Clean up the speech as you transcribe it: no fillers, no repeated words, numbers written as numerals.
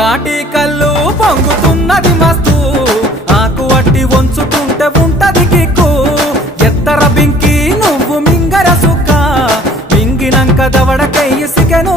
తాటి కళ్ళు పొంగుతున్నది మస్తు ఆకు వట్టి వంచుతుంటే ఉంటది కిక్కు ఎత్తర బింకి నువ్వు మింగర సుక్క మింగినంక దవడకై ఇసికెను